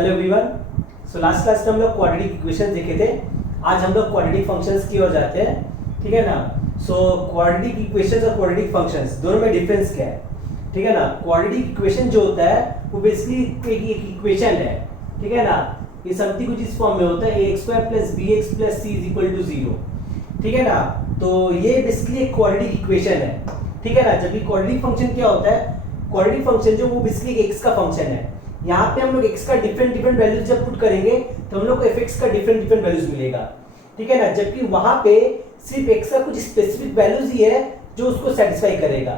Hello everyone. So last class में हम लोग क्वाड्रेटिक इक्वेशन देखे थे। आज हम लोग क्वाड्रेटिक फंक्शंस की ओर जाते हैं, ठीक है ना। सो क्वाड्रेटिक इक्वेशंस और क्वाड्रेटिक फंक्शंस दोनों में डिफरेंस क्या है, ठीक है ना। क्वाड्रेटिक इक्वेशन जो होता है वो बेसिकली एक इक्वेशन है, ठीक है ना। ये समथिंग कुछ इस फॉर्म में होता है a² + bx + c = 0, ठीक है ना। तो ये बेसिकली एक क्वाड्रेटिक इक्वेशन है, ठीक है ना। जबकि क्वाड्रेटिक फंक्शन क्या होता है, क्वाड्रेटिक फंक्शन जो वो बेसिकली x का फंक्शन है। यहाँ पे हम लोग x का डिफरेंट वैल्यूज जब पुट करेंगे तो हम लोग को fx का डिफरेंट वैल्यूज मिलेगा, ठीक है ना। जबकि वहां पे सिर्फ x का कुछ स्पेसिफिक वैल्यूज ही है जो उसको सेटिस्फाई करेगा,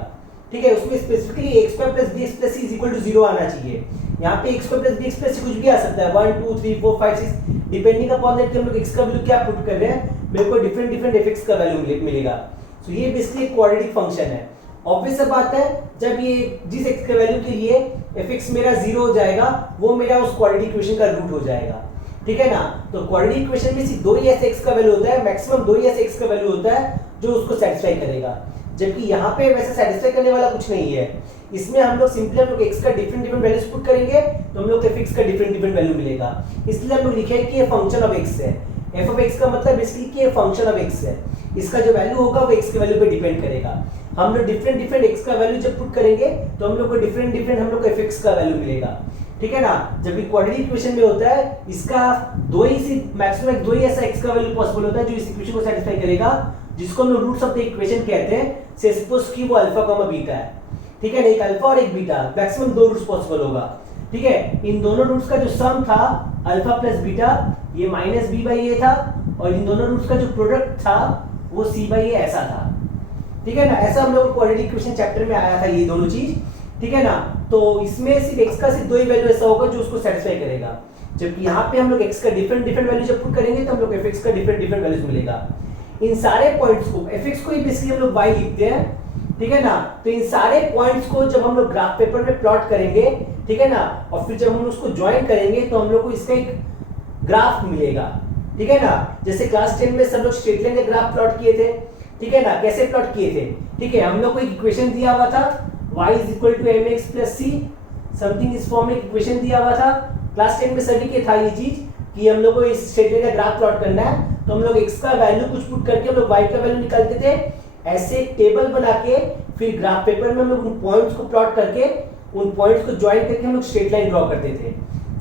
ठीक है। उसमें स्पेसिफिकली a² + bx + c = 0 आना चाहिए। यहाँ पे a² + bx + c कुछ भी आ सकता है, 1 2 3 4 5 6 डिपेंडिंग अपॉन दैट कि हम लोग x का वैल्यू क्या पुट कर रहे हैं, मेरे को डिफरेंट fx का वैल्यू मिलेगा। सो ये बेसिकली एक क्वाड्रेटिक फंक्शन है। ऑब्वियस सा बात है, जब ये जिस x के वैल्यू के लिए fx मेरा 0 हो जाएगा वो मेरा उस क्वाड्रेटिक इक्वेशन का रूट हो जाएगा, ठीक है ना। तो क्वाड्रेटिक इक्वेशन में सिर्फ 2 ही ऐसे x का वैल्यू होता है, मैक्सिमम 2 ही ऐसे x का वैल्यू होता है जो उसको सेटिस्फाई करेगा। जबकि यहाँ पे वैसे सेटिस्फाई करने वाला कुछ नहीं है। इसमें हम लोग सिंपली हम लोग x का डिफरेंट वैल्यूज पुट करेंगे तो हम लोग को fx का डिफरेंट वैल्यू मिलेगा। इसलिए हम लोग लिखे हैं कि ये फंक्शन ऑफ x है। f ऑफ x का मतलब बेसिकली कि ये फंक्शन ऑफ x है। इसका जो वैल्यू होगा वो x के वैल्यू पे डिपेंड करेगा। हम लोग डिफरेंट x का वैल्यू जब पुट करेंगे तो हम लोग को डिफरेंट हम लोग को fx का वैल्यू मिलेगा, ठीक है ना। जबकि क्वाड्रेटिक इक्वेशन में होता है इसका मैक्सिमम 2 ही ऐसा x का वैल्यू पॉसिबल होता है जो इस इक्वेशन को सेटिस्फाई करेगा, जिसको हम लोग रूट्स ऑफ द इक्वेशन कहते हैं। से सपोज कि वो अल्फा बीटा है, ठीक है ना। एक अल्फा और एक बीटा, मैक्सिमम 2 रूट्स पॉसिबल होगा, ठीक है। इन दोनों रूट्स का जो सम था अल्फा प्लस बीटा ये -b/a था, और इन दोनों रूट्स का जो प्रोडक्ट था वो c/a ऐसा था, ठीक है ना। ऐसा हम लोग क्वाड्रेटिक इक्वेशन चैप्टर में आया था ये दोनों चीज, ठीक है ना। तो इसमें सिर्फ x का सिर्फ 2 ही वैल्यू ऐसा होगा जो उसको सेटिस्फाई करेगा। जबकि यहाँ पे हम लोग x का डिफरेंट वैल्यू जब पुट करेंगे तो हम लोग fx का डिफरेंट वैल्यूज मिलेगा। इन सारे पॉइंट्स को fx को ही बेसिकली हम लोग y लिखते हैं, ठीक है ना। तो इन सारे पॉइंट्स को जब हम लोग ग्राफ पेपर में प्लॉट करेंगे, ठीक है ना, और फिर जब हम उसको ज्वाइन करेंगे तो हम लोग को इसका एक ग्राफ मिलेगा, ठीक है ना। जैसे क्लास 10 में सब लोग स्ट्रेट लाइन का ग्राफ प्लॉट किए थे, ठीक है ना। कैसे प्लॉट किए थे, ठीक है। हम लोग को एक इक्वेशन दिया हुआ था y = mx + c, समथिंग इस फॉर्म में इक्वेशन दिया हुआ था। क्लास 10 में सभी के था ये चीज कि हम लोग को इस स्ट्रेट लाइन का ग्राफ प्लॉट करना है। तो हम लोग x का वैल्यू कुछ पुट करके हम लोग y का वैल्यू निकालते थे, ऐसे एक टेबल बना के फिर ग्राफ पेपर में हम लोग उन पॉइंट्स को प्लॉट करके उन पॉइंट्स को ज्वाइन करके हम लोग स्ट्रेट लाइन ड्रॉ करते थे।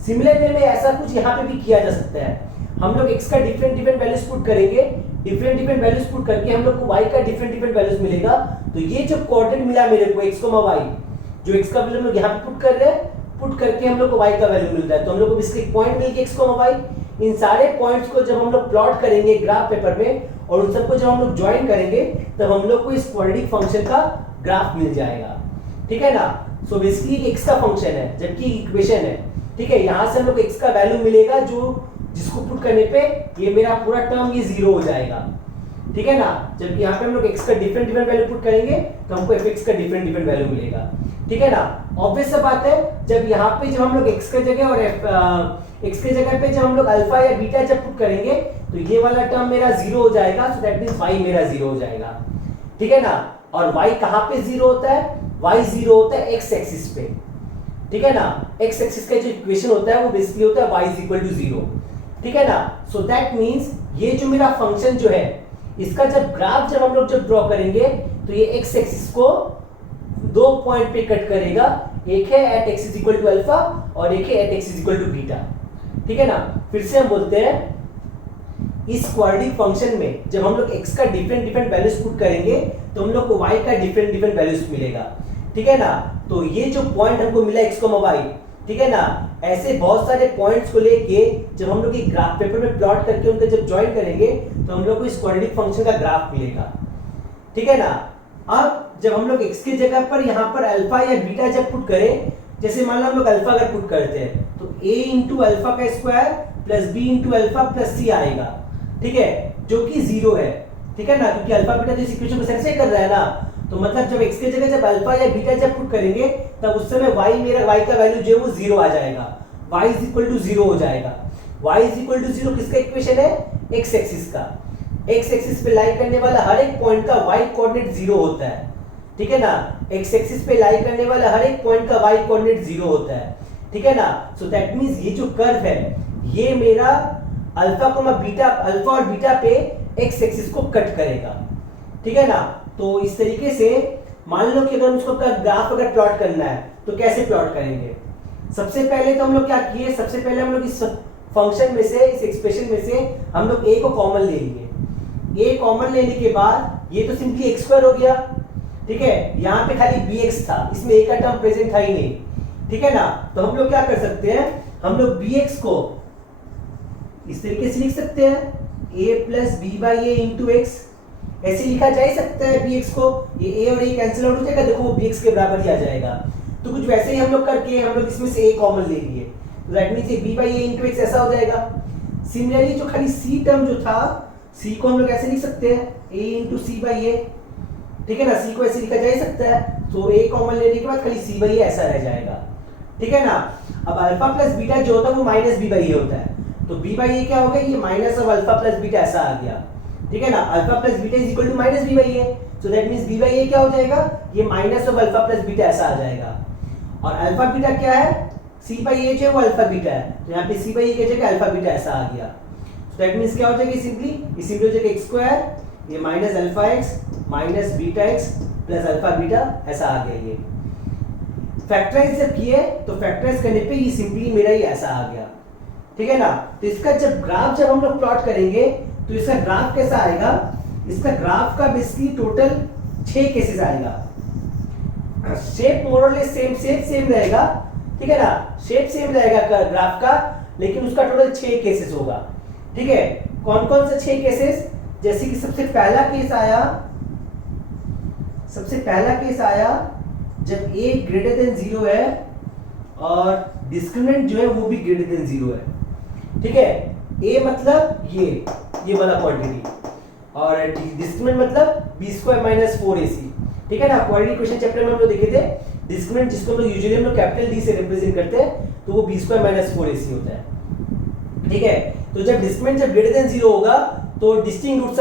सिमिलर वे में ऐसा कुछ यहाँ पे भी किया जा सकता है। हम लोग x का डिफरेंट वैल्यूज पुट करेंगे, डिफरेंट वैल्यूज पुट करके हम लोग को y का डिफरेंट वैल्यूज मिलेगा। तो ये जो कोऑर्डिनेट मिला मेरे को x, y, जो x का वैल्यू हम लोग यहाँ पे पुट कर रहे हैं, पुट करके हम लोग को y का वैल्यू मिल रहा है। तो हम लोग को इसके एक पॉइंट मिल गया x, y। इन सारे पॉइंट्स को जब हम लोग प्लॉट करेंगे ग्राफ पेपर में और उन सबको जब हम लोग ज्वाइन करेंगे तब हम लोग को इस क्वाड्रेटिक फंक्शन का ग्राफ मिल जाएगा, ठीक है ना। सो बेसिकली x का फंक्शन है जबकि इक्वेशन है, ठीक है। यहाँ से हम लोग x का वैल्यू मिलेगा जो जिसको पुट करने पे ये मेरा पूरा टर्म ये 0 हो जाएगा, ठीक है ना। जबकि यहाँ पे हम लोग x का डिफरेंट वैल्यू पुट करेंगे तो हमको fx का डिफरेंट वैल्यू मिलेगा, ठीक है ना। ऑब्वियस सा बात है, जब यहाँ पे जब हम लोग x के जगह और x के जगह पे जब हम लोग अल्फा या बीटा जब पुट करेंगे तो ये वाला टर्म मेरा 0 हो जाएगा। सो दैट मींस y मेरा 0 हो जाएगा, ठीक है ना। और y कहाँ पे 0 होता है, y 0 होता है x एक्सिस पे, ठीक है ना। x एक्सिस का जो इक्वेशन होता है वो बेसिकली होता है y = 0, ठीक है ना। सो दैट मींस ये जो मेरा फंक्शन जो है इसका जब ग्राफ जब हम लोग जब ड्रॉ करेंगे तो ये x एक्सिस को 2 पॉइंट पे कट करेगा। एक है at x = अल्फा और एक है at x = बीटा, ठीक है ना। फिर से हम बोलते हैं इस क्वाड्रेटिक फंक्शन में जब हम लोग x का डिफरेंट वैल्यूज पुट करेंगे तो हम लोग को y का डिफरेंट वैल्यूज मिलेगा, ठीक है ना। तो ये जो पॉइंट हमको मिला x, y, ठीक है ना, ऐसे बहुत सारे पॉइंट्स को लेके जब हम लोग एक ग्राफ पेपर में प्लॉट करके उनको जब ज्वाइन करेंगे तो हम लोग को इस क्वाड्रेटिक फंक्शन का ग्राफ मिलेगा, ठीक है ना। अब जब हम लोग x की जगह पर यहाँ पर अल्फा या बीटा जब पुट करें, जैसे मान लो हम लोग अल्फा अगर पुट करते हैं तो a × अल्फा का स्क्वायर + b × अल्फा + c आएगा, ठीक है, जो कि 0 है, ठीक है ना। क्योंकि अल्फा बीटा तो इस इक्वेशन को सेटिस्फाई कर रहा है ना। तो मतलब जब x की जगह जब अल्फा या बीटा जब पुट करेंगे तब उस समय y का वैल्यू जो है वो 0 आ जाएगा, y = 0 हो जाएगा। y = 0 किसका इक्वेशन है, x एक्सिस का। x एक्सिस पे लाई करने वाला हर एक पॉइंट का y कोऑर्डिनेट 0 होता है, ठीक है ना। x एक्सिस पे लाई करने वाला हर एक पॉइंट का y कोऑर्डिनेट 0 होता है। ठीक है ना। सो दैट मींस ये जो कर्व है ये मेरा अल्फा और बीटा पे एक्स एक्सिस को कट करेगा, ठीक है ना। तो इस तरीके से मान लो कि अगर उसको ग्राफ अगर प्लॉट करना है तो कैसे प्लॉट करेंगे। सबसे पहले तो हम लोग क्या किए, सबसे पहले हम लोग इस फंक्शन में से, इस एक्सप्रेशन में से हम लोग a को कॉमन ले लिए। a कॉमन लेने के बाद ये तो सिंपली एक्स स्क्वायर हो गया, ठीक है। यहाँ पे खाली bx था, इसमें a का टर्म प्रेजेंट था ही नहीं, ठीक है ना। तो हम लोग क्या कर सकते हैं, हम लोग bx को इस तरीके से लिख सकते हैं a plus B by A into x, ऐसे लिखा जा ही सकता है bx को। ये a और a कैंसिल आउट हो जाएगा, देखो वो bx के बराबर ही आ जाएगा। तो कुछ वैसे ही हम लोग करके हम लोग इसमें से a कॉमन ले लिए, तो दैट मींस ये b by A into x ऐसा हो जाएगा। सिमिलरली जो खाली c टर्म जो था, c को हम लोग ऐसे लिख सकते हैं a into C by A, ठीक है ना। c को ऐसे लिखा जा ही सकता है, तो a कॉमन लेने के बाद खाली c बाई ए ऐसा रह जाएगा, ठीक है ना। अब अल्फा प्लस बीटा जो होता है वो माइनस बी बाई ए होता है, तो b बाई ए क्या हो गया, ये minus of alpha plus beta ऐसा आ गया, ठीक है ना। Alpha plus beta is equal to minus B by A, so that means b by A क्या हो जाएगा, ये minus of alpha plus beta ऐसा आ जाएगा। और अल्फा बीटा क्या है, c बाई ए जो है वो अल्फा बीटा है, तो यहाँ पे c बाई ए की जगह अल्फा बीटा ऐसा आ गया। सो दैट मींस क्या हो जाएगा, सिंपली हो जाएगा x स्क्वायर, ये minus alpha x minus beta x plus alpha beta ऐसा आ गया। ये फैक्टराइज जब किए तो फैक्टराइज करने पे ये सिंपली मेरा ही ऐसा आ गया, ठीक है ना। तो इसका जब हम लोग प्लॉट करेंगे तो इसका ग्राफ कैसा आएगा, इसका ग्राफ का बेसिकली टोटल 6 केसेस आएगा। शेप मोर और लेस सेम रहेगा, ठीक है ना, शेप सेम रहेगा ग्राफ का, लेकिन उसका टोटल 6 केसेस होगा, ठीक है। कौन कौन से 6 केसेस, जैसे कि सबसे पहला केस आया जब a ग्रेटर देन 0 है और डिस्क्रिमिनेंट जो है वो भी ग्रेटर देन 0 है, ठीक है। a मतलब ये वाला क्वांटिटी और डिस्क्रिमिनेंट मतलब b स्क्वायर माइनस 4ac, ठीक है ना। क्वाड्रेटिक इक्वेशन चैप्टर में हम लोग देखे थे डिस्क्रिमिनेंट जिसको हम लोग यूजुअली हम लोग कैपिटल D से रिप्रेजेंट करते हैं, तो वो b स्क्वायर माइनस 4ac होता है, ठीक है। तो जब डिस्क्रिमिनेंट जब ग्रेटर देन 0 होगा तो डिस्टिंक्ट रूट्स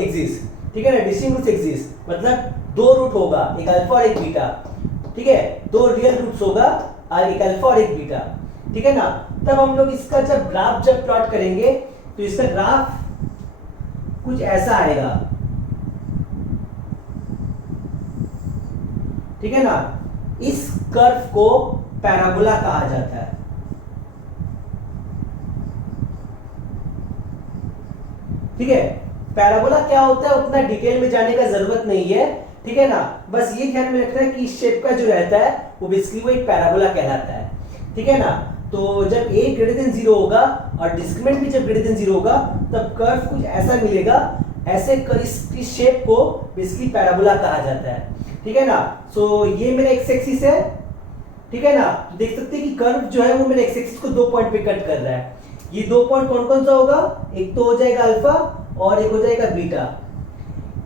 एग्जिस्ट, ठीक है ना। डिस्टिंक्ट रूट्स एग्जिस्ट मतलब 2 रूट होगा, एक अल्फा और एक बीटा, ठीक है। 2 रियल रूट्स होगा और एक अल्फा और एक बीटा, ठीक है ना। तब हम लोग इसका जब ग्राफ प्लॉट करेंगे तो इसका ग्राफ कुछ ऐसा आएगा, ठीक है ना। इस कर्व को पैराबोला कहा जाता है, ठीक है। पैराबोला क्या होता है उतना डिटेल में जाने का जरूरत नहीं है, ठीक है ना। बस ये ध्यान में रखना है कि इस शेप का जो रहता है वो बेसिकली वो एक पैराबोला कहलाता है, ठीक है ना। तो जब a ग्रेटर देन 0 होगा और डिस्क्रिमिनेंट भी जब ग्रेटर देन 0 होगा तब कर्व कुछ ऐसा मिलेगा, ऐसे इस शेप को बेसिकली पैराबोला कहा जाता है, ठीक है ना। सो ये मेरा एक्स एक्सिस है, ठीक है ना। तो देख सकते हैं कि कर्व जो है वो मेरे एक्स एक्सिस को 2 पॉइंट पे कट कर रहा है। ये 2 पॉइंट कौन कौन सा होगा, एक तो हो जाएगा अल्फा और एक हो जाएगा बीटा।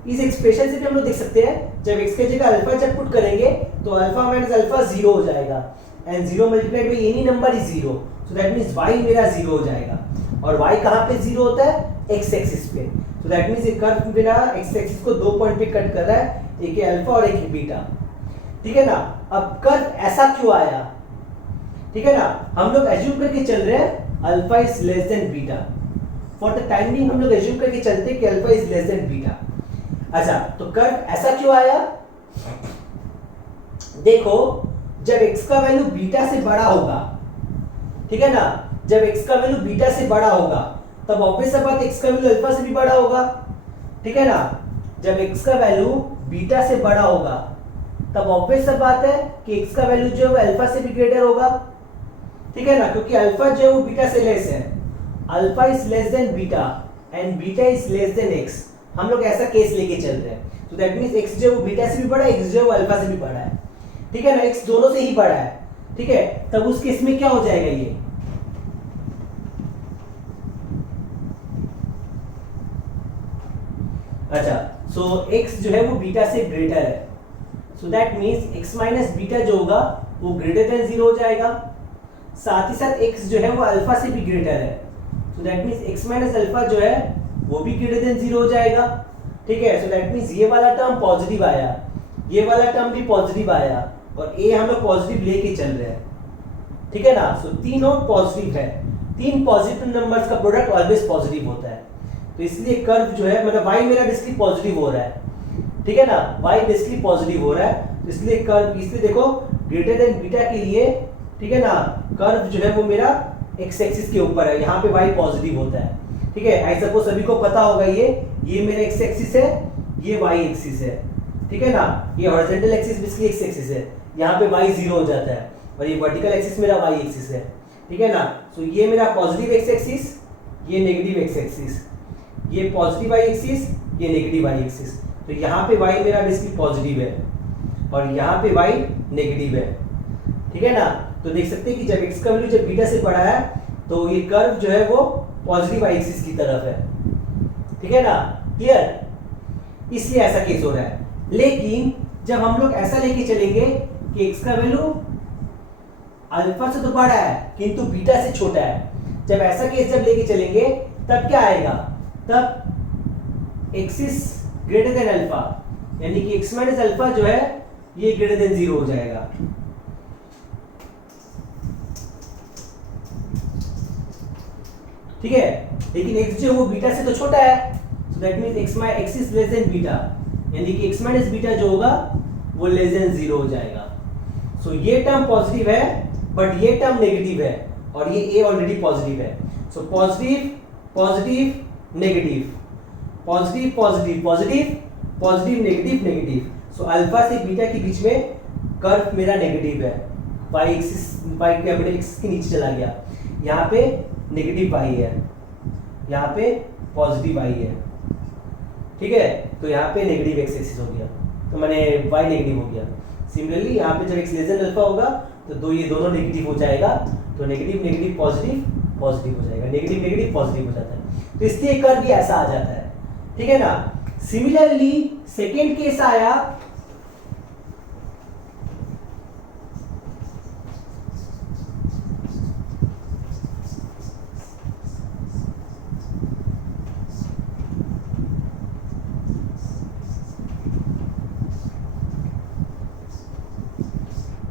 इस एक्सप्रेशन से भी हम लोग देख सकते हैं जब x की जगह अल्फा जब पुट करेंगे तो अल्फा माइनस अल्फा 0 हो जाएगा and 0 multiplied by any number is 0, so that means y मेरा 0 हो जाएगा। और y कहां पे 0 होता है, x एक्सिस पे, सो दैट मींस ये कर्व मेरा x एक्सिस को 2 पॉइंट पे कट कर रहा है, एक है अल्फा और एक है बीटा, ठीक है ना। अब कर्व ऐसा क्यों आया, ठीक है ना। हम लोग एज्यूम करके चल रहे हैं alpha is less than beta, for the time being हम लोग एज्यूम करके चलते हैं कि alpha is less than beta. अच्छा, तो कर्व ऐसा क्यों आया, देखो जब x का वैल्यू बीटा से बड़ा होगा, ठीक है ना, जब x का वैल्यू बीटा से बड़ा होगा तब ऑब्वियस है बात x का वैल्यू अल्फा से भी बड़ा होगा, ठीक है ना। जब x का वैल्यू बीटा से बड़ा होगा तब ऑब्वियस है बात है कि x का वैल्यू जो है वो अल्फा से भी ग्रेटर होगा, ठीक है ना, क्योंकि अल्फा जो है वो बीटा से लेस है। Alpha is less than beta and beta is less than x, हम लोग ऐसा केस लेके चल रहे हैं। तो दैट मींस x जो है वो बीटा से भी बड़ा है, x जो है वो अल्फा से भी बड़ा है, ठीक है ना, x दोनों से ही बड़ा है, ठीक है। तब उस केस में क्या हो जाएगा ये, अच्छा, सो x जो है वो बीटा से ग्रेटर है, सो that means x minus beta जो होगा वो ग्रेटर देन 0 हो जाएगा। साथ ही साथ x जो है वो अल्फा से भी ग्रेटर है, सो that means x minus alpha जो है वो भी ग्रेटर देन 0 हो जाएगा, ठीक है। सो दैट मींस ये वाला टर्म पॉजिटिव आया, ये वाला टर्म भी पॉजिटिव आया और a हम लोग पॉजिटिव लेके चल रहे हैं, ठीक है ना। सो तीनों पॉजिटिव है, तीन पॉजिटिव नंबर्स का प्रोडक्ट ऑलवेज पॉजिटिव होता है। तो इसलिए कर्व जो है मतलब y मेरा बेसिकली पॉजिटिव हो रहा है, ठीक है ना, y बेसिकली पॉजिटिव हो रहा है। तो इसलिए कर्व, इसलिए देखो ग्रेटर देन बीटा के लिए, ठीक है ना, कर्व जो है वो मेरा x एक्सिस के ऊपर है, यहाँ पे y पॉजिटिव होता है, ठीक है। आई सपोज सभी को पता होगा ये मेरा x एक्सिस है, ये y एक्सिस है, ठीक है ना। ये horizontal axis basically x axis है, यहाँ पे y 0 हो जाता है, और ये वर्टिकल एक्सिस मेरा y एक्सिस है, ठीक है ना। सो ये मेरा पॉजिटिव x एक्सिस, ये नेगेटिव x एक्सिस, ये पॉजिटिव y एक्सिस, ये नेगेटिव y एक्सिस। तो यहाँ पे y मेरा बेसिकली पॉजिटिव है और यहाँ पे y नेगेटिव है, ठीक है ना। तो देख सकते हैं कि जब x का वैल्यू जब बीटा से बड़ा है तो ये कर्व जो है वो पॉजिटिव y एक्सिस की तरफ है, ठीक है ना, क्लियर। इसलिए ऐसा केस हो रहा है। लेकिन जब हम लोग ऐसा लेके चलेंगे कि x का वैल्यू अल्फा से तो बड़ा है किंतु बीटा से छोटा है, जब ऐसा केस जब लेके चलेंगे तब क्या आएगा, तब एक्सिस ग्रेटर देन अल्फा, यानी कि x माइनस अल्फा जो है ये ग्रेटर देन 0 हो जाएगा, ठीक है। लेकिन x जो है वो बीटा से तो छोटा है, सो that means x is less than beta, यानी कि x माइनस बीटा जो होगा वो लेस देन 0 हो जाएगा। सो ये टर्म पॉजिटिव है बट ये टर्म नेगेटिव है, और ये a ऑलरेडी पॉजिटिव है। So positive positive negative, positive positive positive, positive negative negative. So alpha से बीटा के बीच में कर्व मेरा नेगेटिव है, y axis y capital x के नीचे चला गया, यहाँ पे नेगेटिव y है, यहाँ पे पॉजिटिव y है, ठीक है। तो यहाँ पे नेगेटिव x एक्सिस हो गया, तो मैंने y नेगेटिव हो गया। सिमिलरली यहाँ पे जब x लेस देन अल्फा होगा तो ये दोनों नेगेटिव हो जाएगा, तो नेगेटिव नेगेटिव पॉजिटिव पॉजिटिव हो जाएगा, नेगेटिव नेगेटिव पॉजिटिव हो जाता है। तो इसलिए कर्व भी ऐसा आ जाता है, ठीक है ना। सिमिलरली सेकेंड केस आया,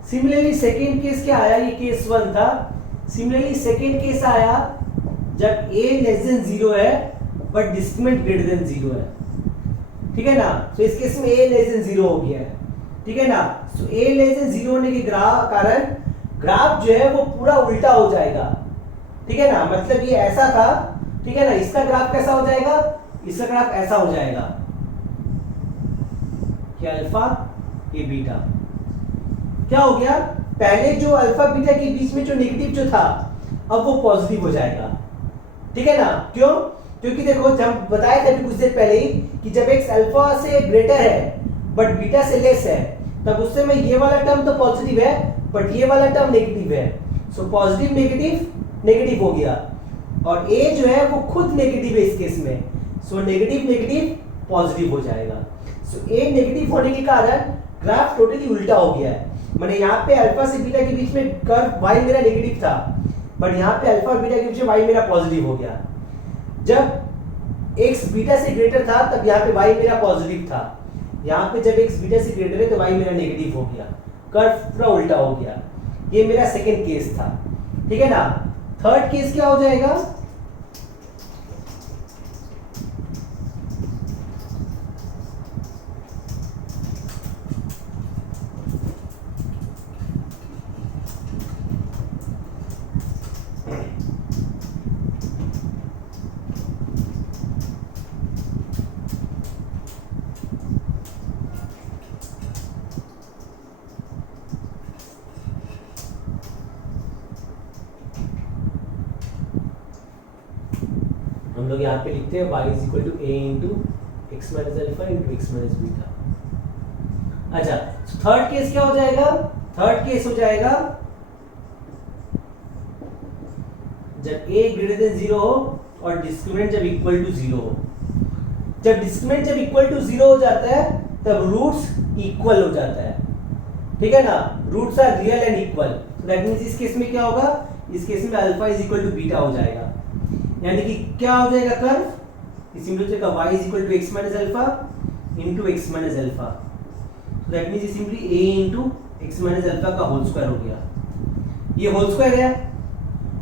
सिमिलरली सेकेंड केस क्या आया, ये केस 1 था। सिमिलरली सेकेंड केस आया जब a लेस देन 0 है बट डिस्क्रिमिनेंट ग्रेटर देन 0 है, ठीक है ना। तो इस केस में a लेस देन 0 हो गया है, ठीक है ना। सो a लेस देन 0 होने के कारण ग्राफ जो है वो पूरा उल्टा हो जाएगा, ठीक है ना। मतलब ये ऐसा था, ठीक है ना, इसका ग्राफ कैसा हो जाएगा, इसका ग्राफ ऐसा हो जाएगा कि अल्फा ये बीटा, क्या हो गया, पहले जो अल्फा बीटा के बीच में जो नेगेटिव जो था अब वो पॉजिटिव हो जाएगा, ठीक है ना। क्यों, क्योंकि देखो जब बताया था कुछ देर पहले ही कि जब x अल्फा से ग्रेटर है बट बीटा से लेस है तब उस समय ये वाला टर्म तो पॉजिटिव है बट ये वाला टर्म नेगेटिव है। सो पॉजिटिव नेगेटिव नेगेटिव हो गया, और a जो है वो खुद नेगेटिव है इस केस में, सो नेगेटिव नेगेटिव पॉजिटिव हो जाएगा। सो a नेगेटिव होने के कारण ग्राफ टोटली उल्टा हो गया है। मैंने यहाँ पे अल्फा से बीटा के बीच में कर्व y मेरा नेगेटिव था बट यहाँ पे अल्फा और बीटा के बीच में y मेरा पॉजिटिव हो गया। जब x बीटा से ग्रेटर था तब यहाँ पे y मेरा पॉजिटिव था, यहाँ पे जब x बीटा से ग्रेटर है तो y मेरा नेगेटिव हो गया, कर्व पूरा उल्टा हो गया। ये मेरा सेकेंड केस था, ठीक है ना। थर्ड केस क्या हो जाएगा, हम लोग यहाँ पे लिखते हैं y is equal to a into x minus alpha into x minus beta. अच्छा, थर्ड केस क्या हो जाएगा, थर्ड केस हो जाएगा जब a ग्रेटर देन 0 हो और डिस्क्रिमिनेंट जब इक्वल टू 0 हो। जब डिस्क्रिमिनेंट जब इक्वल टू 0 हो जाता है तब रूट्स इक्वल हो जाता है, ठीक है ना, roots are real and equal. तो दैट मींस इस केस में क्या होगा, इस केस में alpha is equal to beta हो जाएगा, यानी कि क्या हो जाएगा कर्व, इसी में हो जाएगा y is equal to x minus alpha into x minus alpha. तो that means simply a into x minus alpha का होल स्क्वायर हो गया, ये होल स्क्वायर है,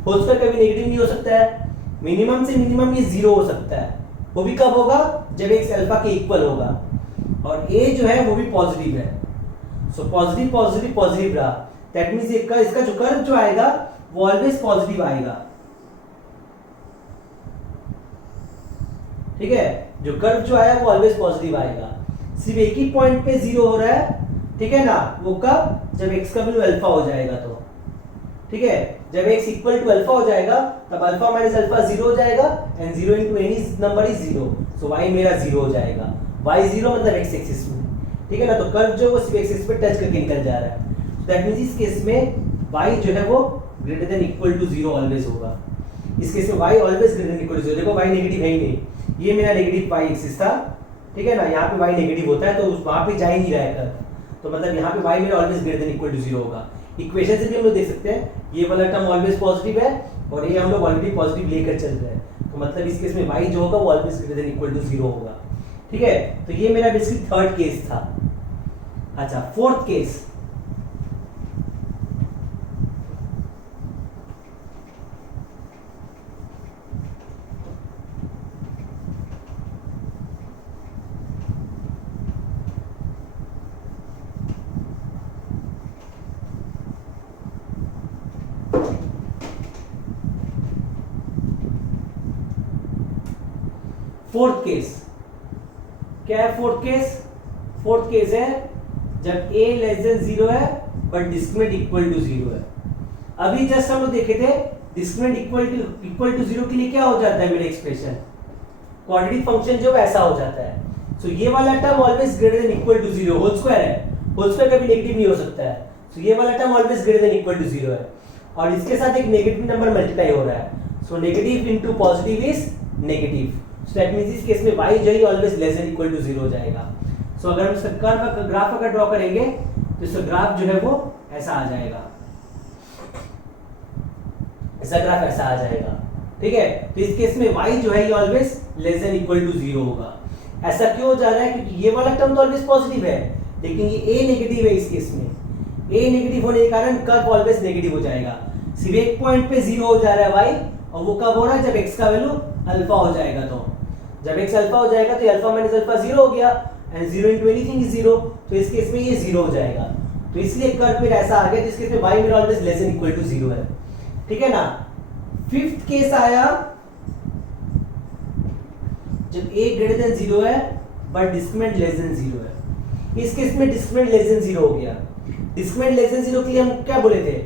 होल स्क्वायर कभी नेगेटिव नहीं हो सकता है, मिनिमम से मिनिमम ये जीरो हो सकता है, वो भी कब होगा जब x अल्फा के इक्वल होगा, और a जो है वो भी पॉजिटिव है। सो पॉजिटिव पॉजिटिव पॉजिटिव रहा, दैट मींस इसका जो कर्व जो आएगा वो ऑलवेज पॉजिटिव आएगा। ठीक है, जो कर्व जो आया वो ऑलवेज पॉजिटिव आएगा। सिर्फ एक ही पॉइंट पे जीरो हो रहा है, ठीक है ना, वो कब, जब x का वैल्यू अल्फा हो जाएगा तो। ठीक है, जब x इक्वल टू अल्फा हो जाएगा तब अल्फा माइनस अल्फा जीरो हो जाएगा, and zero into any number is zero, so y मेरा जीरो हो जाएगा। y जीरो मतलब x एक्सिस में, ठीक है ना, तो कर्व जो वो सिर्फ x एक्सिस पे टच करके निकल जा रहा है। दैट मींस इस केस में y जो है वो greater than equal to zero always होगा। इस केस में y always greater than equal to zero. देखो y नेगेटिव है ही नहीं, ये मेरा नेगेटिव y एक्सिस था, ठीक है ना, यहाँ पे y नेगेटिव होता है तो वहां पे जा ही नहीं रहा है कर्व, तो मतलब यहाँ पे y मेरा always greater than equal to zero होगा। इक्वेशन से भी हम लोग देख सकते हैं ये वाला टर्म ऑलवेज पॉजिटिव है और ये हम लोग ऑलरेडी पॉजिटिव लेकर चल रहे हैं, तो मतलब इस केस में y जो होगा वो always greater than equal to zero होगा। ठीक है, तो ये मेरा बेसिकली थर्ड केस था। अच्छा, फोर्थ केस, फोर्थ केस क्या है? फोर्थ केस है जब a लेस देन जीरो है but discriminant equal to zero है। अभी जस्ट हम लोग देखे थे डिस्क्रिमिनेंट इक्वल टू जीरो के लिए क्या हो जाता है मेरा एक्सप्रेशन, क्वाड्रेटिक फंक्शन जो ऐसा हो जाता है। सो ये वाला term always greater than equal to zero, whole square है, होल स्क्वायर कभी नेगेटिव नहीं हो सकता है, सो ये वाला term always greater than equal to zero है, और इसके साथ एक नेगेटिव नंबर मल्टीप्लाई हो रहा है, so negative into positive is negative. So that means इस केस में y जो है always less than equal to zero हो जाएगा। सो अगर हम इसका कर्व का ग्राफ अगर ड्रॉ करेंगे तो इसका ग्राफ जो है वो ऐसा आ जाएगा, इसका ग्राफ ऐसा आ जाएगा। ठीक है, तो इस केस में y जो है always less than equal to zero होगा। ऐसा क्यों हो जा रहा है? क्योंकि ये वाला टर्म तो ऑलवेज पॉजिटिव है, लेकिन ये a नेगेटिव है। इस केस में a नेगेटिव होने के कारण कर्व ऑलवेज नेगेटिव हो जाएगा। सिर्फ एक पॉइंट पे जीरो हो जा रहा है y, और वो कब हो रहा है? जब x का वैल्यू अल्फा हो जाएगा। तो जब x अल्फा हो जाएगा तो अल्फा माइनस अल्फा जीरो हो गया, and zero into anything is zero, तो इस केस में ये जीरो हो जाएगा। तो इसलिए कर्व मेरा ऐसा आ गया, तो इस केस में y मेरा always less than equal to zero है। ठीक है ना। फिफ्थ केस आया जब a ग्रेटर देन जीरो है but discriminant less than zero है। इस केस में डिस्क्रिमिनेंट लेस देन जीरो हो गया। डिस्क्रिमिनेंट लेस देन जीरो के लिए हम क्या बोले थे?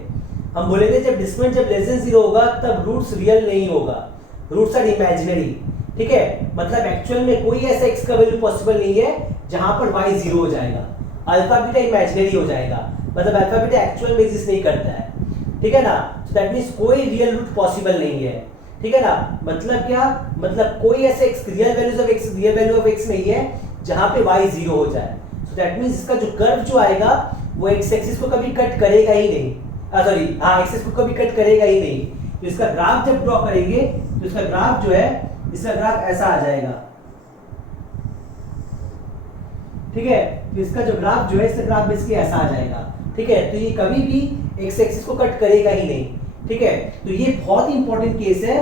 हम बोले थे जब डिस्क्रिमिनेंट जब लेस देन जीरो होगा तब रूट्स रियल नहीं होगा, रूट्स आर इमेजिनरी। ठीक है, मतलब एक्चुअल में कोई ऐसा x का वैल्यू पॉसिबल नहीं है जहां पर y जीरो हो जाएगा। अल्फा बीटा इमेजिनरी हो जाएगा, मतलब अल्फा बीटा एक्चुअल में एग्जिस्ट नहीं करता है। ठीक है ना, सो दैट मींस कोई रियल रूट पॉसिबल नहीं है। ठीक है ना, मतलब क्या? मतलब कोई ऐसे रियल वैल्यू ऑफ x नहीं है जहां पे y जीरो हो जाए। सो दैट मींस इसका जो कर्व जो आएगा वो x एक्सिस को कभी कट करेगा ही नहीं, सॉरी हाँ, एक्सिस को कभी कट करेगा ही नहीं। तो इसका ग्राफ जब ड्रॉ करेंगे तो इसका ग्राफ जो है, इसका ग्राफ ऐसा आ जाएगा। ठीक है, तो इसका जो ग्राफ जो है, इसका ग्राफ बेसिकली ऐसा आ जाएगा। ठीक है, तो ये कभी भी एक्स एक्सिस को कट करेगा ही नहीं। ठीक है, तो ये बहुत ही इंपॉर्टेंट केस है।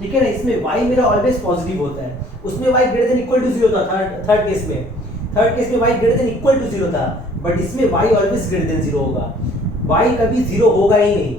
ठीक है ना, इसमें y मेरा ऑलवेज पॉजिटिव होता है, उसमें y greater than equal to zero था। थर्ड केस में y greater than equal to zero था, बट इसमें y always greater than zero होगा। y कभी जीरो होगा ही नहीं।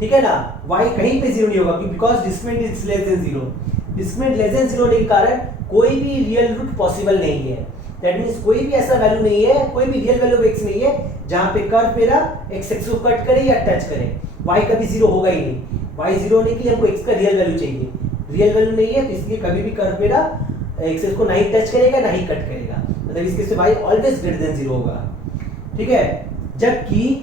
ठीक है ना, y कहीं पे जीरो नहीं होगा, because discriminant is less than zero. Discriminant less than zero होने के कारण कोई भी रियल रूट पॉसिबल नहीं है। दैट मींस कोई भी ऐसा वैल्यू नहीं है, कोई भी रियल वैल्यू ऑफ x नहीं है जहां पे कर्व मेरा x एक्सिस को कट करे या टच करे। y कभी जीरो होगा ही नहीं। y जीरो होने के लिए हमको x का रियल वैल्यू चाहिए, रियल वैल्यू नहीं है, तो इसलिए कभी भी कर्व मेरा x एक्सिस को ना ही टच करेगा ना ही कट करेगा, मतलब इस केस में y always greater than zero होगा। ठीक है, जबकि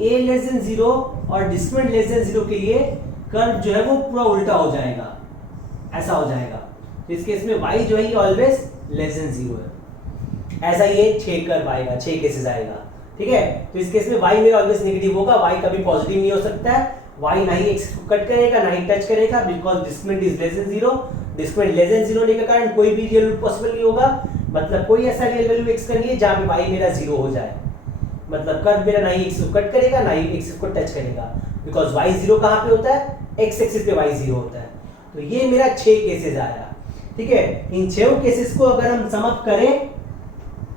a लेस देन जीरो और डिस्क्रिमिनेंट लेस देन जीरो के लिए कर्व जो है वो पूरा उल्टा हो जाएगा। ऐसा हो जाएगा। तो इस केस में y जो है ये ऑलवेज लेस देन 0 है। ऐसा ये 6 कर्व आएगा, 6 केसेस आएगा, ठीक है। तो इस केस में y मेरा ऑलवेज नेगेटिव होगा, y कभी पॉजिटिव नहीं हो सकता है, y ना ही x को कट करेगा ना ही टच करेगा, because discriminant is less than 0। Discriminant less then 0 होने के कारण कोई भी रियल रूट पॉसिबल नहीं होगा, मतलब कोई ऐसा रियल वैल्यू x का नहीं है जहां पे y मेरा 0 हो जाए, मतलब कर्व मेरा ना ही x को कट करेगा ना ही x को टच करेगा, बिकॉज y 0 कहां पे होता है, x एक्सिस पे y 0 होता है। तो ये मेरा 6 केसेस आया, ठीक है। इन 6 केसेस को अगर हम सम अप करें,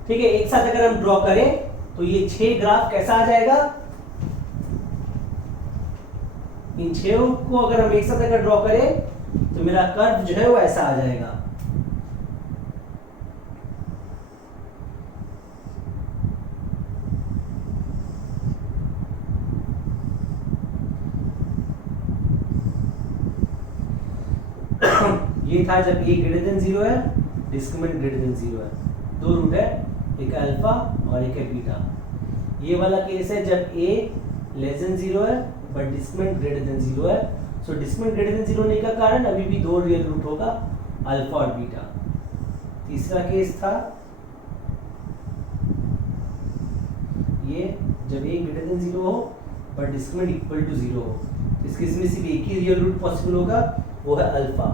ठीक है, एक साथ अगर हम ड्रॉ करें तो ये 6 ग्राफ कैसा आ जाएगा, इन 6 को अगर हम एक साथ अगर ड्रॉ करें तो मेरा कर्व जो है वो ऐसा आ जाएगा। ये था जब a ग्रेटर देन 0 है, डिस्क्रिमिनेंट ग्रेटर देन 0 है, दो रूट है, एक है अल्फा और एक है बीटा। ये वाला केस है जब a लेस देन 0 है बट डिस्क्रिमिनेंट ग्रेटर देन 0 है। सो डिस्क्रिमिनेंट ग्रेटर देन 0 होने का कारण अभी भी दो रियल रूट होगा, अल्फा और बीटा। तीसरा केस था ये जब a ग्रेटर देन 0 हो बट डिस्क्रिमिनेंट इक्वल टू 0 हो। इस केस में सिर्फ एक ही रियल रूट पॉसिबल होगा, वो है अल्फा,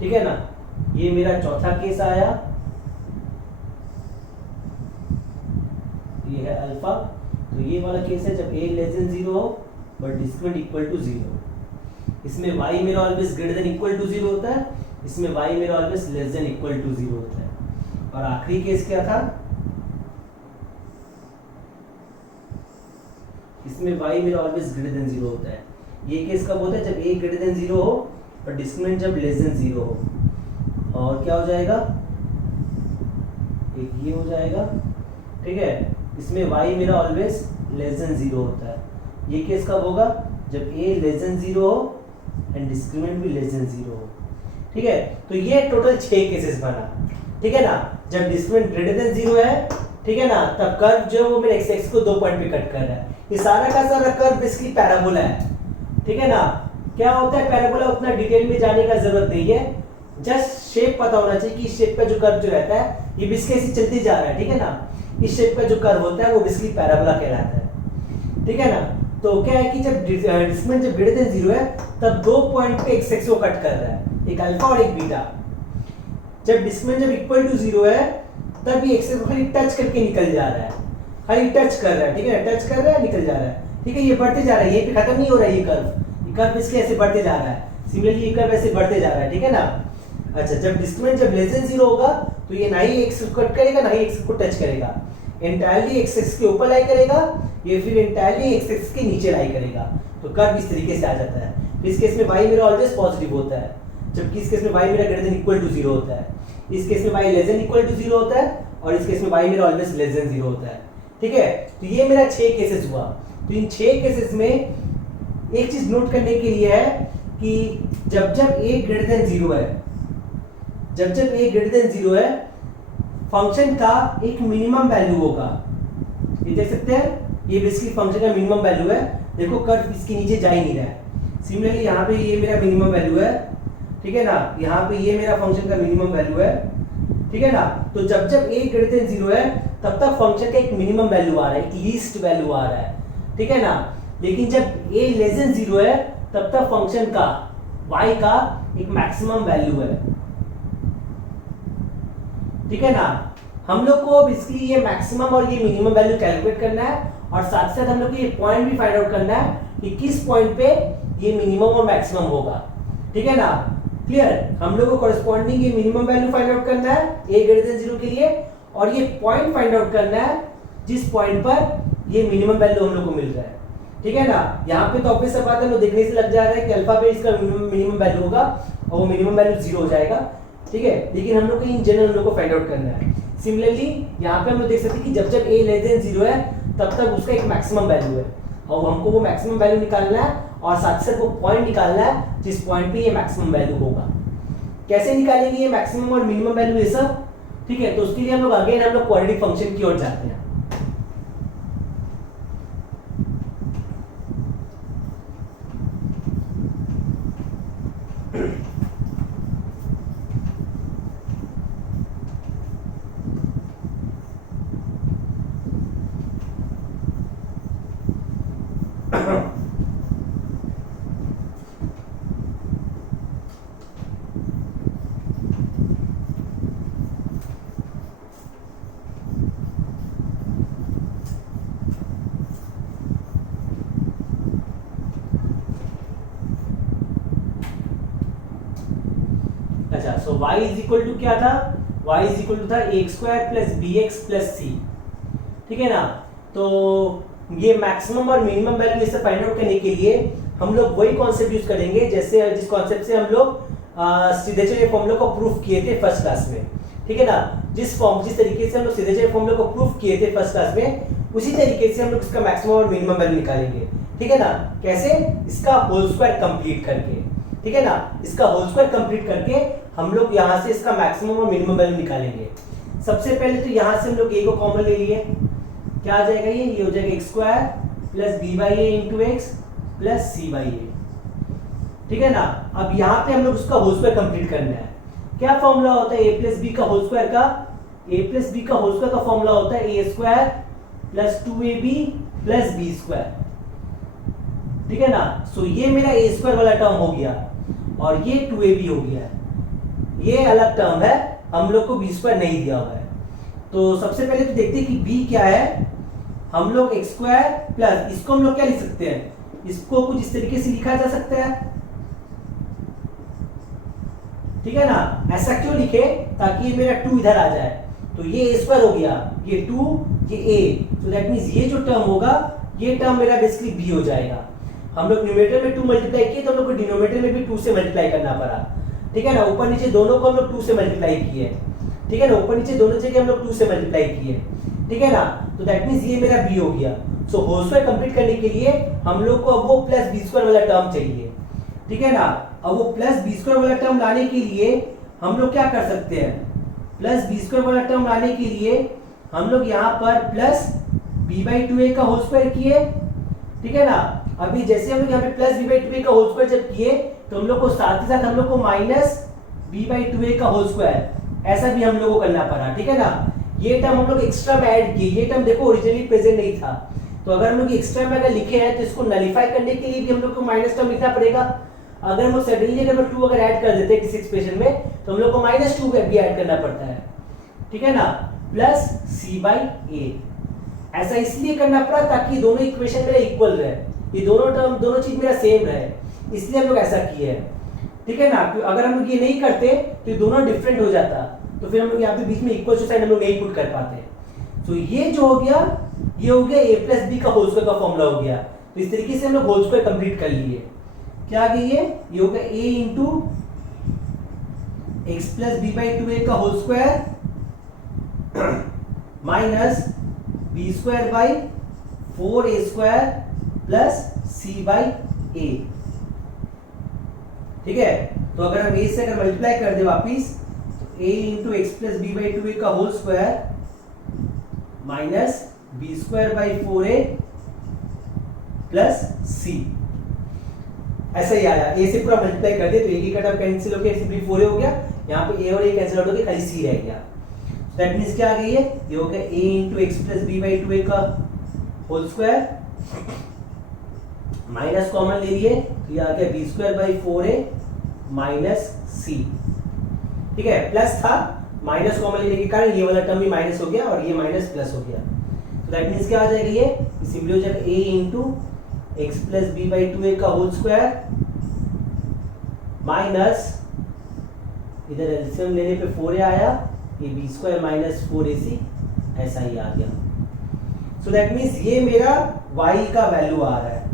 ठीक है ना। ये मेरा चौथा केस आया, ये है अल्फा। तो ये वाला केस है जब a लेस देन 0 हो बट डिस्क्रिमिनेंट इक्वल टू 0। इसमें y मेरा always greater than equal to 0 होता है, इसमें y मेरा always less than equal to 0 होता है। और आखिरी केस क्या था, इसमें y मेरा ऑलवेज ग्रेटर देन 0 होता है। ये केस कब होता है, जब a ग्रेटर देन 0 हो और डिस्क्रिमिनेंट जब लेस देन 0 हो। और क्या हो जाएगा, एक ये हो जाएगा, ठीक है। इसमें y मेरा ऑलवेज लेस देन 0 होता है। ये केस कब होगा, जब a लेस देन 0 हो एंड डिस्क्रिमिनेंट भी लेस देन 0 हो, ठीक है। तो ये टोटल 6 केसेस बना, ठीक है ना। जब डिस्क्रिमिनेंट ग्रेटर देन 0 है, ठीक है ना, तब कर्व जो वो मेरे x एक्सिस को 2 पॉइंट पे कट कर रहा है। ये सारा का सारा कर्व बेसिकली पैराबोला है, ठीक है ना। क्या होता है पैराबोला, उतना डिटेल में जाने का जरूरत नहीं है, जस्ट शेप पता होना चाहिए कि इस शेप का जो कर्व जो रहता है ये बेसिकली ऐसे चलते जा रहा है, ठीक है ना। इस शेप का जो कर्व होता है वो बेसिकली पैराबोला कहलाता है, ठीक है ना। तो क्या है कि जब डिस्क्रिमिनेंट जब ग्रेटर देन 0 है तब 2 पॉइंट पे x एक्सिस को कट कर रहा है, एक अल्फा और एक बीटा। जब डिस्क्रिमिनेंट जब इक्वल टू 0 है तब ये x एक्सिस को खाली टच करके निकल जा रहा है, खाली टच कर रहा है, ठीक है, टच कर रहा है निकल जा रहा है, ठीक है। ये बढ़ते जा रहा है, ये पे खत्म नहीं हो रहा है, ये कर्व इसके ऐसे बढ़ते जा रहा है। सिमिलरली ये कर्व ऐसे बढ़ते जा रहा है, ठीक है ना। अच्छा, जब डिस्क्रिमिनेंट जब लेस देन 0 होगा तो ये ना ही x को कट करेगा ना ही x को टच करेगा, एंटायरली x एक्सिस के ऊपर लाई करेगा, ये फिर एंटायरली x एक्सिस के नीचे लाई करेगा। तो कर्व इस तरीके से आ जाता है। इस केस में y मेरा ऑलवेज पॉजिटिव होता है, जबकि इस केस में y मेरा ग्रेटर देन इक्वल टू 0 होता है। इस केस में y less than equal to 0 होता है और इस केस में y मेरा ऑलवेज लेस देन 0 होता है, ठीक है। तो ये मेरा 6 केसेस हुआ। तो इन 6 केसेस में एक चीज नोट करने के लिए है कि जब जब a ग्रेटर देन 0 है, जब जब a ग्रेटर देन 0 है, फंक्शन का एक मिनिमम वैल्यू होगा। ये देख सकते हैं, ये बेसिकली फंक्शन का मिनिमम वैल्यू है। देखो कर्व इसके नीचे जा ही नहीं रहा है। सिमिलरली यहाँ पे ये मेरा मिनिमम वैल्यू है, ठीक है ना। यहाँ पे ये मेरा फंक्शन का मिनिमम वैल्यू है, ठीक है ना। तो जब जब a ग्रेटर देन 0 है तब तक फंक्शन का एक मिनिमम वैल्यू आ रहा है, एक लीस्ट वैल्यू आ रहा है, ठीक है ना। लेकिन जब a लेस देन 0 है तब तक फंक्शन का y का एक मैक्सिमम वैल्यू है, ठीक है ना। हम लोग को बेसिकली ये मैक्सिमम और ये मिनिमम वैल्यू कैलकुलेट करना है और साथ साथ हम लोग को ये पॉइंट भी फाइंड आउट करना है कि किस पॉइंट पे ये मिनिमम और मैक्सिमम होगा, ठीक है ना। क्लियर, हम लोग को कॉरेस्पॉन्डिंग ये मिनिमम वैल्यू फाइंड आउट करना है a ग्रेटर देन 0 के लिए, और ये पॉइंट फाइंड आउट करना है जिस पॉइंट पर ये मिनिमम वैल्यू हम लोग को मिल रहा है, ठीक है ना। यहाँ पे तो ऑब्वियस सा बात है, लोग देखने से लग जा रहा है कि अल्फा पे इसका मिनिमम वैल्यू होगा और वो मिनिमम वैल्यू 0 हो जाएगा, ठीक है। लेकिन हम लोग को इन जनरल हम लोग को फाइंड आउट करना है। सिमिलरली यहाँ पे हम लोग देख सकते हैं कि जब जब a लेस देन 0 है तब तक उसका एक मैक्सिमम वैल्यू है और हमको वो मैक्सिमम वैल्यू निकालना है और साथ साथ वो पॉइंट निकालना है जिस पॉइंट पे ये मैक्सिमम वैल्यू होगा। कैसे निकालेंगे ये मैक्सिमम और मिनिमम वैल्यू ये सब, ठीक है। तो उसके लिए हम लोग अगेन हम लोग क्वाड्रेटिक फंक्शन की ओर जाते हैं। अच्छा, so y is equal to क्या था, y इज इक्वल टू था a square plus B X plus C, ठीक है ना। तो ये मैक्सिमम और मिनिमम वैल्यू इसे फाइंड आउट करने के लिए हम लोग वही कॉन्सेप्ट यूज करेंगे जैसे जिस कॉन्सेप्ट से हम लोग सीधे चले फॉर्मूला को प्रूफ किए थे फर्स्ट क्लास में, ठीक है ना। जिस तरीके से हम लोग सीधे चले फॉर्मूला को प्रूफ किए थे फर्स्ट क्लास में, उसी तरीके से हम लोग इसका मैक्सिमम और मिनिमम वैल्यू निकालेंगे, ठीक है ना। कैसे, इसका होल स्क्वायर कंप्लीट करके, ठीक है ना। इसका होल स्क्वायर कंप्लीट करके हम लोग यहाँ से इसका मैक्सिमम और मिनिमम वैल्यू निकालेंगे। सबसे पहले तो यहाँ से हम लोग a को कॉमन ले लिए, क्या आ जाएगा, ये हो जाएगा X square plus B by A into x plus C by A, ठीक है ना। अब यहाँ पे हम लोग उसका होल स्क्वायर कंप्लीट करना है। क्या फॉर्मूला होता है ए प्लस बी का होल स्क्वायर का, ए प्लस बी का होल स्क्वायर का फॉर्मूला होता है A square plus 2ab plus B square, ठीक है ना। सो ये मेरा ए स्क्वायर वाला टर्म हो गया और ये 2ab हो गया, ये अलग टर्म है, हम लोग को बी स्क्वायर नहीं दिया हुआ है। तो सबसे पहले तो देखते हैं कि b क्या है। हम लोग एक्स स्क्वायर प्लस, इसको हम लोग क्या लिख सकते हैं, इसको कुछ इस तरीके से लिखा जा सकता है, ठीक है ना। ऐसा क्यों लिखे, ताकि ये मेरा 2 इधर आ जाए, तो ये a स्क्वायर हो गया, ये 2, ये a, सो दैट मींस ये जो टर्म होगा ये टर्म मेरा बेसिकली b हो जाएगा। हम लोग न्यूमरेटर में 2 मल्टीप्लाई किए तो हम लोग को डिनोमिनेटर में भी 2 से मल्टीप्लाई करना पड़ा, ठीक है ना। ऊपर नीचे दोनों को हम लोग 2 से मल्टीप्लाई किए, ठीक है ना। ऊपर नीचे दोनों जगह हम लोग 2 से मल्टीप्लाई किए, ठीक है ना। तो दैट मींस ये मेरा b हो गया। सो होल स्क्वायर कंप्लीट करने के लिए हम लोग को अब वो प्लस बी स्क्वायर वाला टर्म चाहिए, ठीक है ना। अब वो प्लस बी स्क्वायर वाला टर्म लाने के लिए हम लोग क्या कर सकते हैं, प्लस बी स्क्वायर वाला टर्म लाने के लिए हम लोग यहाँ पर प्लस बी बाई 2a का होल स्क्वायर किए, ठीक है ना। अभी जैसे हम लोग यहाँ पे प्लस बी बाई 2a का होल स्क्वायर जब किए तो हम लोग को साथ ही साथ हम लोग को माइनस बी बाई 2a का होल स्क्वायर ऐसा भी हम लोग को करना पड़ा, ठीक है ना। ये टर्म हम लोग एक्स्ट्रा में ऐड किए, ये टर्म देखो ओरिजिनली प्रेजेंट नहीं था, तो अगर हम लोग एक्स्ट्रा में अगर लिखे हैं तो इसको नलीफाई करने के लिए भी हम लोग को माइनस टर्म लिखना पड़ेगा। अगर हम लोग सडनली अगर 2 अगर ऐड कर देते हैं किसी एक्सप्रेशन में तो हम लोग को -2 भी ऐड करना पड़ता है, ठीक है ना, प्लस c बाई a। ऐसा इसलिए करना पड़ा ताकि दोनों इक्वेशन मेरा इक्वल रहे, ये दोनों टर्म दोनों चीज मेरा सेम रहे, इसलिए हम लोग ऐसा किए हैं, ठीक है ना। अगर हम लोग ये नहीं करते तो ये दोनों डिफरेंट हो जाता, तो फिर हम लोग यहाँ पे बीच में इक्वल टू साइन हम लोग नहीं पुट कर पाते। तो ये जो हो गया, ये हो गया a प्लस बी का होल स्क्वायर का फॉर्मूला हो गया। तो इस तरीके से हम लोग होल स्क्वायर कंप्लीट कर लिए। क्या आ गई ये हो गया a into x plus B by 2a का whole square minus b square by 4a square plus c by a, ठीक है। तो अगर हम a से अगर मल्टीप्लाई कर दे वापिस तो a into x plus B by 2a का whole square minus b square by 4a plus c, ऐसा ही आया। a से पूरा मल्टीप्लाई कर दे तो a की टर्म कैंसिल हो गया, सिंपली 4a हो गया, यहाँ पे a और a कैंसिल आउट हो गया, खाली c रह गया। दैट मींस क्या आ गई है, ये हो गया a into x plus B by 2a का होल स्क्वायर माइनस कॉमन ले लिए तो ये आ गया b square by 4a minus c, ठीक है। प्लस था, माइनस कॉमन लेने के कारण ये वाला टर्म भी माइनस हो गया और ये माइनस प्लस हो गया। तो दैट मींस क्या आ जाएगा, ये सिंपली हो जाएगा a into x plus B by 2a का होल स्क्वायर माइनस इधर एलसीएम लेने पे 4a आया, ये बी स्क्वायर माइनस 4ac ऐसा ही आ गया। सो दैट मींस ये मेरा y का वैल्यू आ रहा है,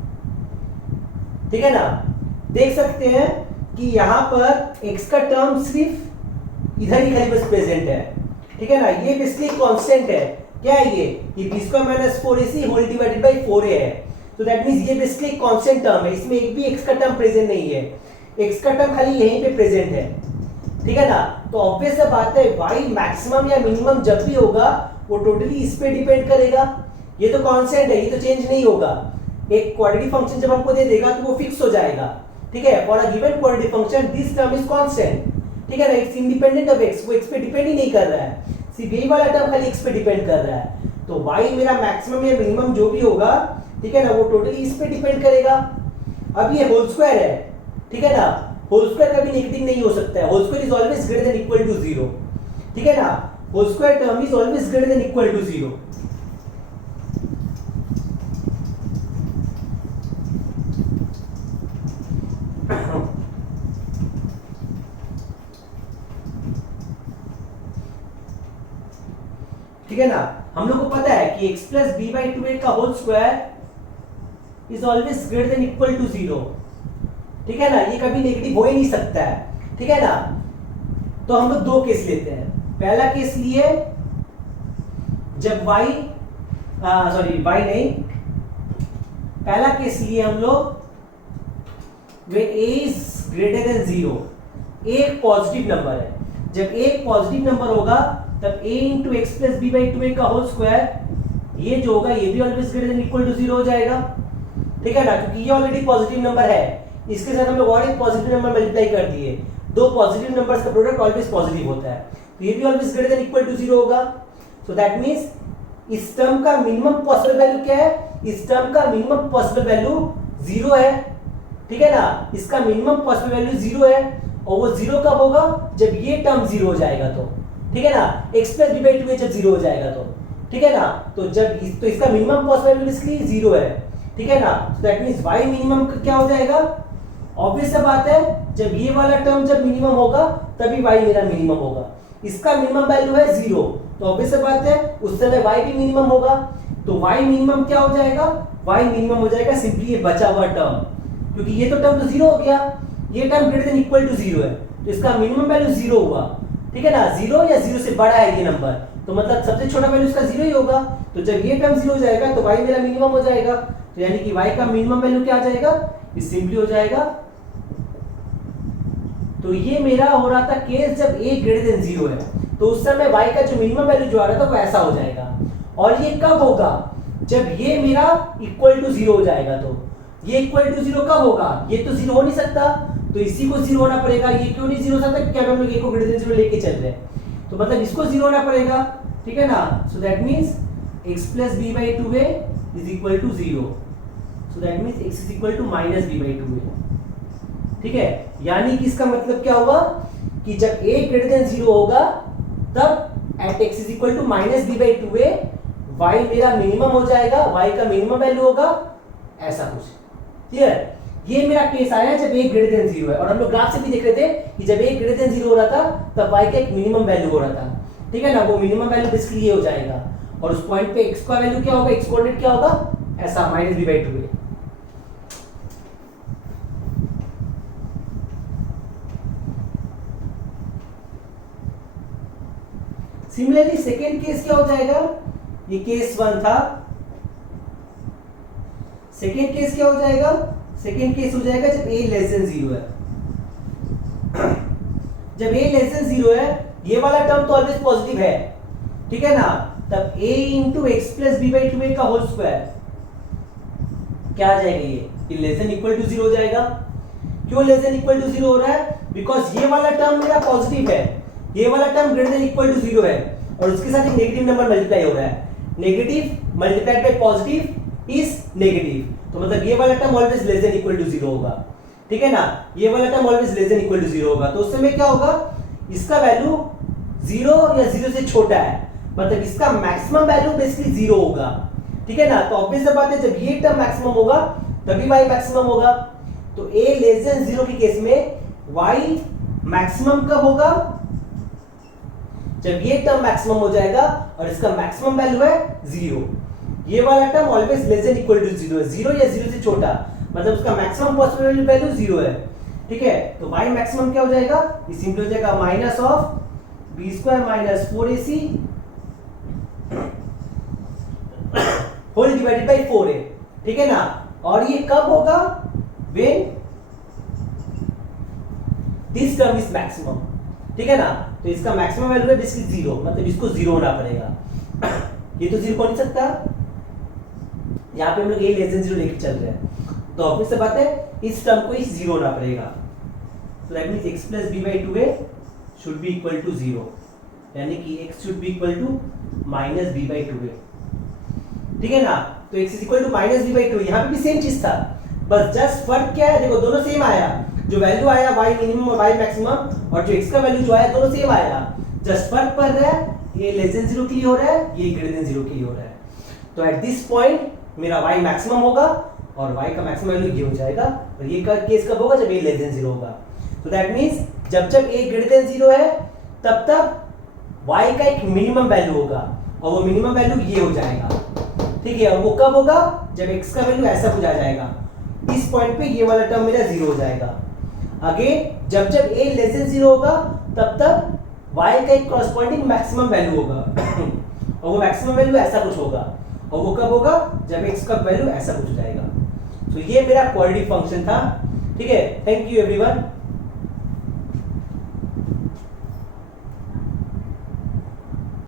ठीक है ना। देख सकते हैं कि यहाँ पर x का टर्म सिर्फ इधर ही खाली बस प्रेजेंट है, ठीक है ना। ये बेसिकली कांस्टेंट है, क्या है ये b square minus 4ac whole divided by 4a है। तो दैट मींस ये बेसिकली कांस्टेंट टर्म है, इसमें एक भी x का टर्म प्रेजेंट नहीं है, x का टर्म खाली यहीं पे प्रेजेंट है, ठीक है ना। तो ऑब्वियस बात है y मैक्सिमम या मिनिमम जब भी होगा वो टोटली इस पे डिपेंड करेगा, ये तो कांस्टेंट है, ये तो चेंज नहीं होगा। एक क्वाड्रेटिक फंक्शन जब हमको दे देगा तो वो फिक्स हो जाएगा, ठीक है। For a given quadratic function this term is constant, ठीक है ना, इट्स इंडिपेंडेंट ऑफ x, वो x पे डिपेंड ही नहीं कर रहा है, सिर्फ यही वाला टर्म खाली x पे डिपेंड कर रहा है। तो y मेरा मैक्सिमम या मिनिमम जो भी होगा, ठीक है ना, वो टोटली इस पे डिपेंड करेगा। अब ये होल स्क्वायर है, ठीक है ना, होल स्क्वायर कभी नेगेटिव नहीं हो सकता है, whole square is always greater than equal to 0, ठीक है ना, whole square term is always greater than equal to 0। ठीक है ना। हम लोग को पता है कि x plus B by two A का whole square is always greater than equal to 0, ठीक है ना, ये कभी नेगेटिव हो ही नहीं सकता है, ठीक है ना। तो हम लोग दो केस लेते हैं। पहला केस लिए जब y y नहीं, पहला केस लिए हम लोग वे a इज ग्रेटर देन 0, एक पॉजिटिव नंबर है। जब एक पॉजिटिव नंबर होगा तब a into x plus B by two A का होल स्क्वायर, ये जो होगा ये भी always greater than equal to 0 हो जाएगा, ठीक है ना, क्योंकि ये ऑलरेडी पॉजिटिव नंबर है। इसके साथ हम लोग और एक पॉजिटिव नंबर मल्टीप्लाई कर दिए, दो पॉजिटिव नंबर्स का प्रोडक्ट ऑलवेज पॉजिटिव होता है, तो ये भी always greater than equal to 0 होगा। सो दैट मींस इस टर्म का मिनिमम पॉसिबल वैल्यू क्या है, इस टर्म का मिनिमम पॉसिबल वैल्यू 0 है, ठीक है ना, इसका मिनिमम पॉसिबल वैल्यू 0 है। और वो 0 कब होगा, जब ये टर्म 0 हो जाएगा तो, ठीक है ना, x plus B by two A जब 0 हो जाएगा तो, ठीक है ना। तो जब तो इसका मिनिमम पॉसिबल वैल्यू इसके लिए 0 है, ठीक है ना। So that means y minimum क्या हो जाएगा, ऑब्वियस सा बात है, जब ये वाला टर्म जब मिनिमम होगा तभी y मेरा मिनिमम होगा। इसका मिनिमम वैल्यू है 0, तो ऑब्वियस सा बात है उस समय y भी मिनिमम होगा। तो y मिनिमम क्या हो जाएगा, y मिनिमम हो जाएगा सिंपली ये बचा हुआ टर्म, क्योंकि ये तो टर्म तो 0 हो गया, ये term greater than equal to 0 है, तो इसका मिनिमम वैल्यू 0 हुआ, ठीक है ना। 0 या 0 से बड़ा है ये नंबर, तो मतलब सबसे छोटा वैल्यू इसका 0 ही होगा। तो जब ये टर्म 0 हो जाएगा तो y मेरा मिनिमम हो जाएगा, तो यानी कि y का मिनिमम वैल्यू क्या आ जाएगा, ये सिंपली हो जाएगा। तो ये मेरा हो रहा था केस जब a ग्रेटर देन 0 है, तो उस समय y का जो मिनिमम वैल्यू जो आ रहा था वो ऐसा हो जाएगा। और ये कब होगा, जब ये मेरा इक्वल टू 0 हो जाएगा। तो ये इक्वल टू 0 कब होगा, ये तो 0 हो नहीं सकता, तो इसी को 0 होना पड़ेगा। ये क्यों नहीं 0 हो सकता, क्योंकि हम लोग a को ग्रेटर देन 0 लेके चल रहे हैं, तो मतलब इसको 0 होना पड़ेगा, ठीक है ना। So that means x plus B by two A is equal to 0, so that means x is equal to minus B by two A, ठीक है। यानी कि इसका मतलब क्या होगा कि जब a ग्रेटर देन 0 होगा तब at x is equal to minus B by two a y मेरा मिनिमम हो जाएगा, y का मिनिमम वैल्यू होगा ऐसा कुछ, क्लियर। ये मेरा केस आया जब a ग्रेटर देन 0 है, और हम लोग ग्राफ से भी देख रहे थे कि जब a ग्रेटर देन 0 हो रहा था तब y का एक मिनिमम वैल्यू हो रहा था, ठीक है ना। वो मिनिमम वैल्यू बेसिकली ये हो जाएगा, और उस पॉइंट पे x का वैल्यू क्या होगा, x कोऑर्डिनेट क्या होगा, ऐसा minus B by two a. Similarly second case क्या हो जाएगा, ये केस 1 था, सेकेंड केस क्या हो जाएगा, सेकेंड केस हो जाएगा जब a लेस देन 0 है। जब a लेस देन 0 है, ये वाला टर्म तो ऑलवेज पॉजिटिव है, ठीक है ना, तब a into x plus B by two A का होल स्क्वायर क्या आ जाएगा, ये लेस देन इक्वल टू 0 हो जाएगा। क्यों लेस देन इक्वल टू 0 हो रहा है, बिकॉज ये वाला टर्म मेरा पॉजिटिव है, ये वाला term greater than equal to 0 है, और उसके साथ एक नेगेटिव नंबर मल्टीप्लाई हो रहा है। Negative multiplied by positive is negative, तो मतलब ये वाला term always less than equal to 0 होगा, ठीक है ना। ये वाला term always less than equal to 0 होगा, तो उस समय क्या होगा, इसका वैल्यू 0 या 0 से छोटा है, मतलब इसका मैक्सिमम वैल्यू बेसिकली 0 होगा, ठीक है ना। तो ऑब्वियस बात है जब ये टर्म मैक्सिमम होगा तभी y मैक्सिमम होगा। तो a लेस देन 0 के केस में y मैक्सिमम कब होगा, जब ये टर्म मैक्सिमम हो जाएगा और इसका मैक्सिमम वैल्यू है 0। ये वाला term always less than equal to 0 है, 0 या 0 से छोटा, मतलब उसका मैक्सिमम पॉसिबल वैल्यू 0 है, ठीक है। तो y मैक्सिमम क्या हो जाएगा, ये सिंपल हो जाएगा minus of b square minus 4ac whole divided by 4a, ठीक है ना। और ये कब होगा, when this term is maximum, ठीक है ना। तो इसका मैक्सिमम वैल्यू है बेसिकली 0, मतलब इसको 0 होना पड़ेगा। ये तो 0 हो नहीं सकता, यहाँ पे हम लोग a लेस देन 0 लेके चल रहे हैं, तो ऑब्वियस सी बात है इस टर्म को इस 0 होना पड़ेगा। So that means x plus b by 2a should be equal to 0, यानी कि x should be equal to minus b by 2a, ठीक है ना। तो x is equal to minus b by 2, यहाँ पे भी सेम चीज था, बस जस्ट फर्क क्या है, देखो दोनों सेम आया, जो वैल्यू आया y मिनिमम और y मैक्सिमम, और जो x का वैल्यू जो आया दोनों सेम आएगा, जस्ट फर्क पड़ रहा है, ये लेस देन 0 के लिए हो रहा है, ये ग्रेटर देन 0 के लिए हो रहा है। तो एट दिस पॉइंट मेरा y मैक्सिमम होगा और y का मैक्सिमम वैल्यू ये हो जाएगा, और ये का केस कब होगा, जब a लेस देन 0 होगा। तो दैट मींस जब जब a ग्रेटर देन 0 है तब तब y का एक मिनिमम वैल्यू होगा, और वो मिनिमम वैल्यू ये हो जाएगा। ठीक है, और वो कब होगा? जब x का वैल्यू ऐसा कुछ आ जाएगा, इस पॉइंट पे ये वाला टर्म मेरा 0 हो जाएगा। अगेन जब जब a लेस देन 0 होगा तब तक y का एक कॉरस्पॉन्डिंग मैक्सिमम वैल्यू होगा और वो मैक्सिमम वैल्यू ऐसा कुछ होगा, और वो कब होगा? जब x का वैल्यू ऐसा कुछ हो जाएगा। तो ये मेरा क्वाड्रेटिक फंक्शन था। ठीक है, थैंक यू एवरीवन।